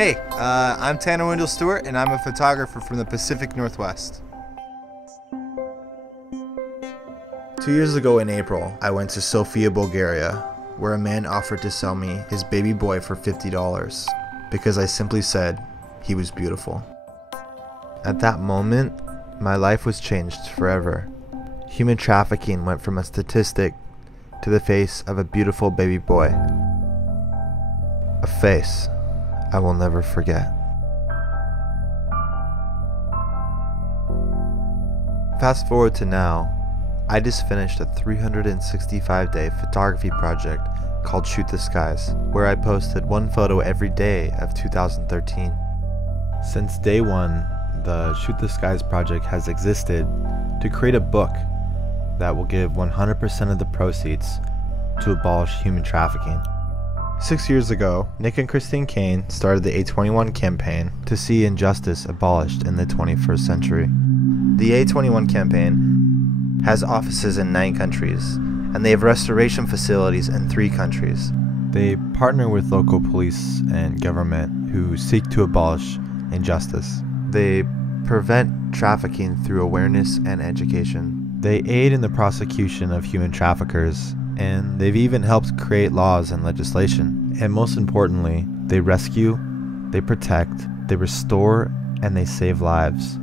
Hey, I'm Wendell Stewart, and I'm a photographer from the Pacific Northwest. 2 years ago in April, I went to Sofia, Bulgaria, where a man offered to sell me his baby boy for $50 because I simply said he was beautiful. At that moment, my life was changed forever. Human trafficking went from a statistic to the face of a beautiful baby boy. A face I will never forget. Fast forward to now, I just finished a 365-day photography project called Shoot the Skies, where I posted one photo every day of 2013. Since day one, the Shoot the Skies project has existed to create a book that will give 100% of the proceeds to abolish human trafficking. 6 years ago, Nick and Christine Kane started the A21 campaign to see injustice abolished in the 21st century. The A21 campaign has offices in 9 countries, and they have restoration facilities in 3 countries. They partner with local police and government who seek to abolish injustice. They prevent trafficking through awareness and education. They aid in the prosecution of human traffickers, and they've even helped create laws and legislation. And most importantly, they rescue, they protect, they restore, and they save lives.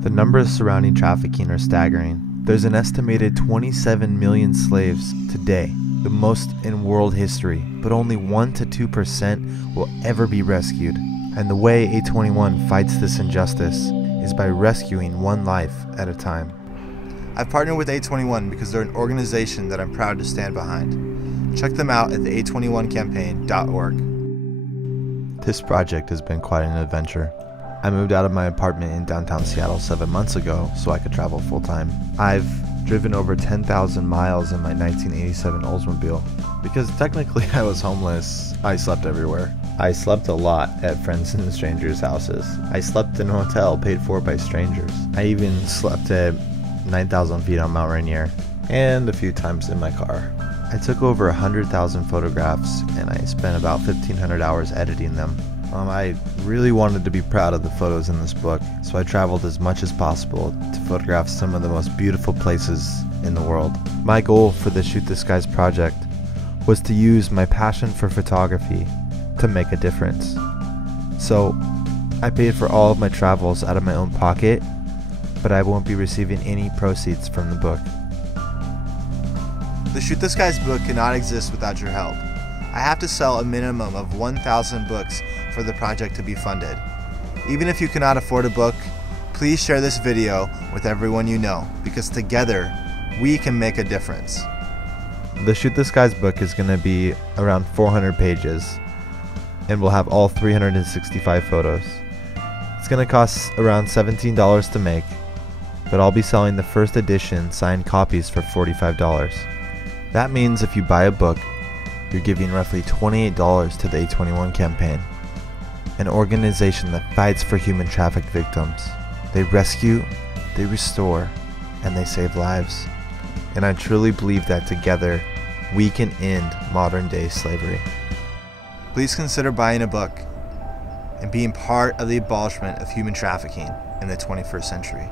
The numbers surrounding trafficking are staggering. There's an estimated 27 million slaves today, the most in world history, but only 1 to 2% will ever be rescued. And the way A21 fights this injustice is by rescuing one life at a time. I've partnered with A21 because they're an organization that I'm proud to stand behind. Check them out at the a21campaign.org. This project has been quite an adventure. I moved out of my apartment in downtown Seattle 7 months ago so I could travel full-time. I've driven over 10,000 miles in my 1987 Oldsmobile. Because technically I was homeless, I slept everywhere. I slept a lot at friends and strangers' houses. I slept in a hotel paid for by strangers. I even slept at 9,000 feet on Mount Rainier, and a few times in my car. I took over 100,000 photographs, and I spent about 1,500 hours editing them. I really wanted to be proud of the photos in this book, so I traveled as much as possible to photograph some of the most beautiful places in the world. My goal for the Shoot the Skies project was to use my passion for photography to make a difference. So I paid for all of my travels out of my own pocket, but I won't be receiving any proceeds from the book. The Shoot the Skies book cannot exist without your help. I have to sell a minimum of 1,000 books for the project to be funded. Even if you cannot afford a book, please share this video with everyone you know, because together we can make a difference. The Shoot the Skies book is going to be around 400 pages and will have all 365 photos. It's going to cost around $17 to make, but I'll be selling the first edition signed copies for $45. That means if you buy a book, you're giving roughly $28 to the A21 campaign, an organization that fights for human trafficked victims. They rescue, they restore, and they save lives. And I truly believe that together, we can end modern day slavery. Please consider buying a book and being part of the abolishment of human trafficking in the 21st century.